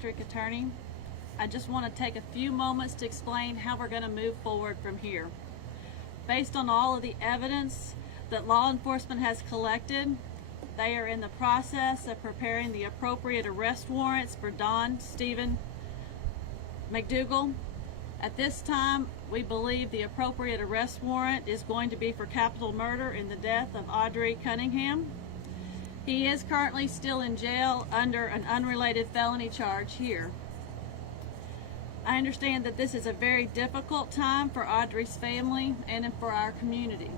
District Attorney. I just want to take a few moments to explain how we're going to move forward from here. Based on all of the evidence that law enforcement has collected, they are in the process of preparing the appropriate arrest warrants for Don Stephen McDougal. At this time, we believe the appropriate arrest warrant is going to be for capital murder in the death of Audrii Cunningham. He is currently still in jail under an unrelated felony charge here. I understand that this is a very difficult time for Audrii's family and for our community.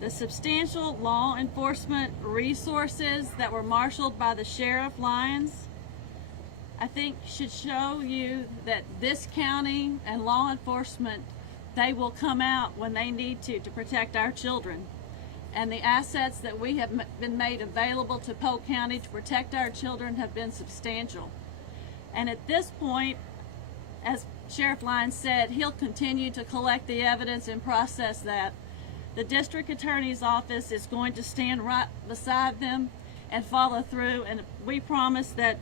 The substantial law enforcement resources that were marshaled by the Sheriff Lyons, I think should show you that this county and law enforcement, they will come out when they need to protect our children. And the assets that we have been made available to Polk County to protect our children have been substantial. And at this point, as Sheriff Lyons said, he'll continue to collect the evidence and process that. The District Attorney's Office is going to stand right beside them and follow through, and we promise that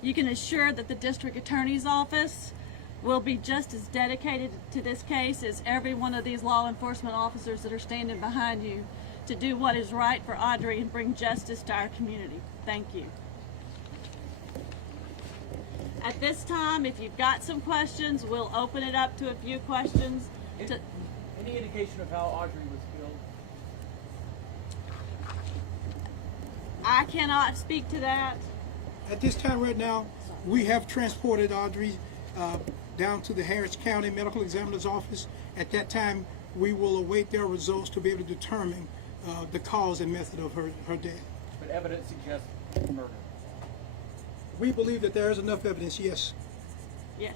you can assure that the District Attorney's Office will be just as dedicated to this case as every one of these law enforcement officers that are standing behind you to do what is right for Audrii and bring justice to our community. Thank you. At this time, if you've got some questions, we'll open it up to a few questions. Any indication of how Audrii was killed? I cannot speak to that. At this time right now, we have transported Audrii down to the Harris County Medical Examiner's Office. At that time, we will await their results to be able to determine the cause and method of her death. But evidence suggests murder. We believe that there is enough evidence, yes. Yes.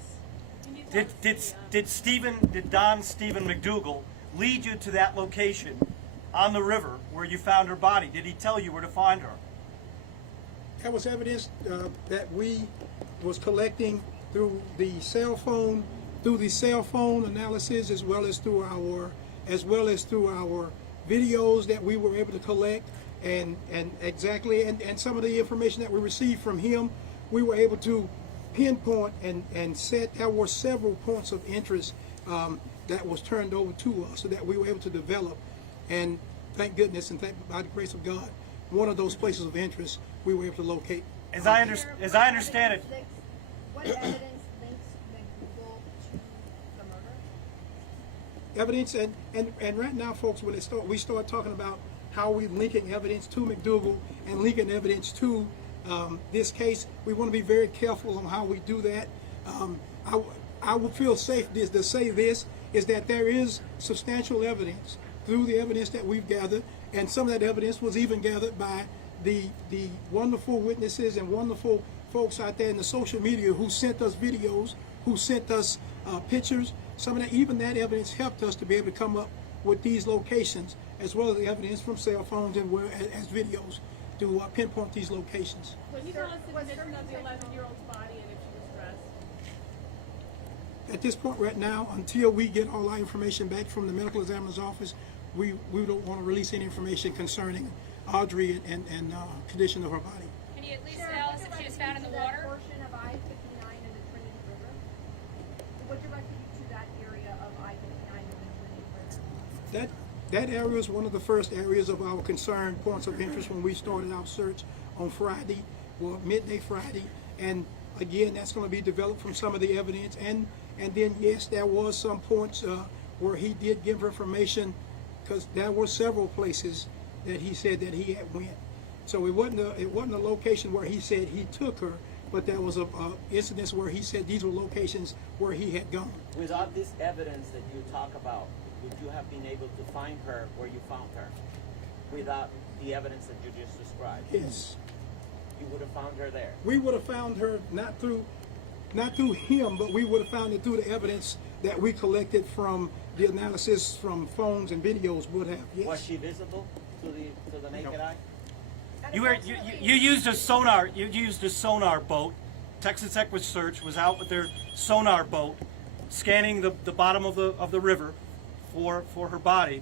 Did Don Stephen McDougal lead you to that location on the river where you found her body? Did he tell you where to find her? That was evidence that we was collecting through the cell phone analysis, as well as through our videos that we were able to collect, and some of the information that we received from him, we were able to pinpoint and set. There were several points of interest that was turned over to us, so that we were able to develop. And thank goodness, and by the grace of God, one of those places of interest we were able to locate. As I understand it. What evidence links McDougal to the murder? Evidence, and right now, folks, when we start talking about how we linking evidence to McDougal and linking evidence to this case, we want to be very careful on how we do that. I would feel safe to say this, is that there is substantial evidence through the evidence that we've gathered, and some of that evidence was even gathered by the wonderful witnesses and wonderful folks out there in the social media who sent us videos, who sent us pictures. Some of that, even that evidence helped us to be able to come up with these locations, as well as the evidence from cell phones and as videos to pinpoint these locations. Can you tell us the condition of the 11-year-old's body and if she was dressed? At this point right now, until we get all our information back from the medical examiner's office, we don't want to release any information concerning Audrii and condition of her body. Can you at least tell us if she was found in the water? Portion of I-59 and the Trinity River. What directed you to that area of I-59 and the Trinity River? That area is one of the first areas of our concern, points of interest, when we started our search on Friday, well, midday Friday, and again, that's going to be developed from some of the evidence, and then yes, there was some points where he did give information, because there were several places that he said that he had went. So it wasn't a location where he said he took her, but there was a incidents where he said these were locations where he had gone. Without this evidence that you talk about, would you have been able to find her where you found her? Without the evidence that you just described? Yes. You would have found her there? We would have found her not through him, but we would have found it through the evidence that we collected from the analysis from phones and videos would have. Yes. Was she visible to the naked eye? You used a sonar. You used a sonar boat. Texas EquiSearch was out with their sonar boat, scanning the bottom of the river for her body.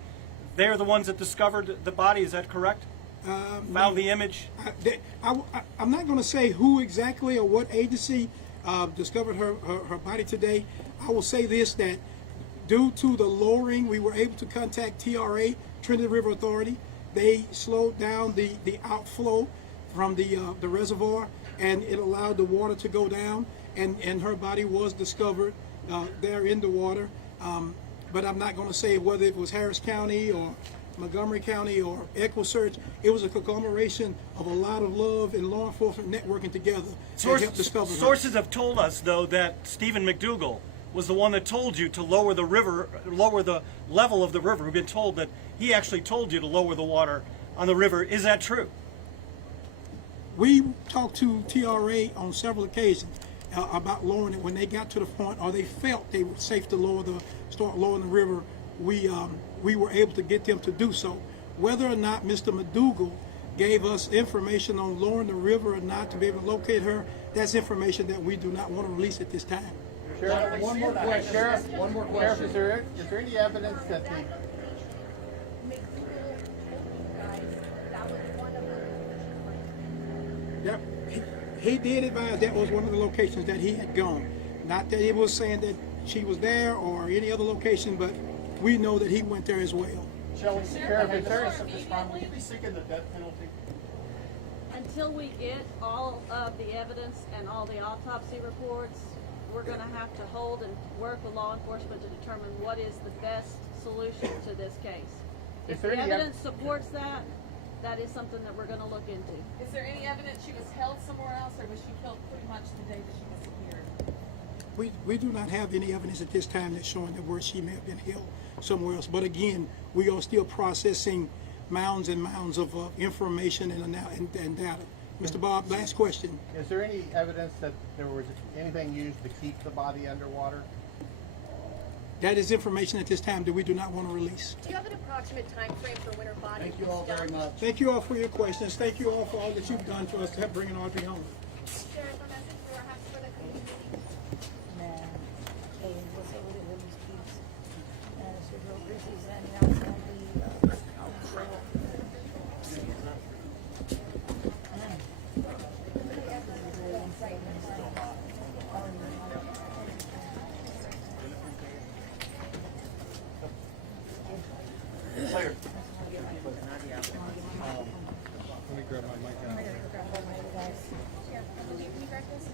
They're the ones that discovered the body. Is that correct? found the image? I'm not going to say who exactly or what agency discovered her body today. I will say this, that due to the lowering, we were able to contact TRA, Trinity River Authority. They slowed down the outflow from the reservoir, and it allowed the water to go down, and her body was discovered there in the water. But I'm not going to say whether it was Harris County or Montgomery County or EquiSearch. It was a conglomeration of a lot of love and law enforcement networking together to help discover her. Sources have told us, though, that Stephen McDougal was the one that told you to lower the level of the river. We've been told that he actually told you to lower the water on the river. Is that true? We talked to TRA on several occasions about lowering it when they got to the point, or they felt they were safe to start lowering the river. We were able to get them to do so. Whether or not Mr. McDougal gave us information on lowering the river or not to be able to locate her, that's information that we do not want to release at this time. Sheriff, one more question. Sheriff, one more question. Sheriff, is there any evidence that the McDougal told you guys that was one of the locations where Yep. He did advise that was one of the locations that he had gone. Not that he was saying that she was there or any other location, but we know that he went there as well. Sheriff, if there is this crime, will you be seeking the death penalty? Until we get all of the evidence and all the autopsy reports, we're going to have to hold and work with law enforcement to determine what is the best solution to this case. If the evidence supports that, that is something that we're going to look into. Is there any evidence she was held somewhere else, or was she killed pretty much the day that she disappeared? We do not have any evidence at this time that's showing that where she may have been held somewhere else. But again, we are still processing mounds and mounds of information and data. Mr. Bob, last question. Is there any evidence that there was anything used to keep the body underwater? That is information at this time that we do not want to release. Do you have an approximate time frame for when her body Thank you all very much. Thank you all for your questions. Thank you all for all that you've done for us to help bringing Audrey home. Sheriff, a message perhaps for the community? Clear. Here, can you grab this?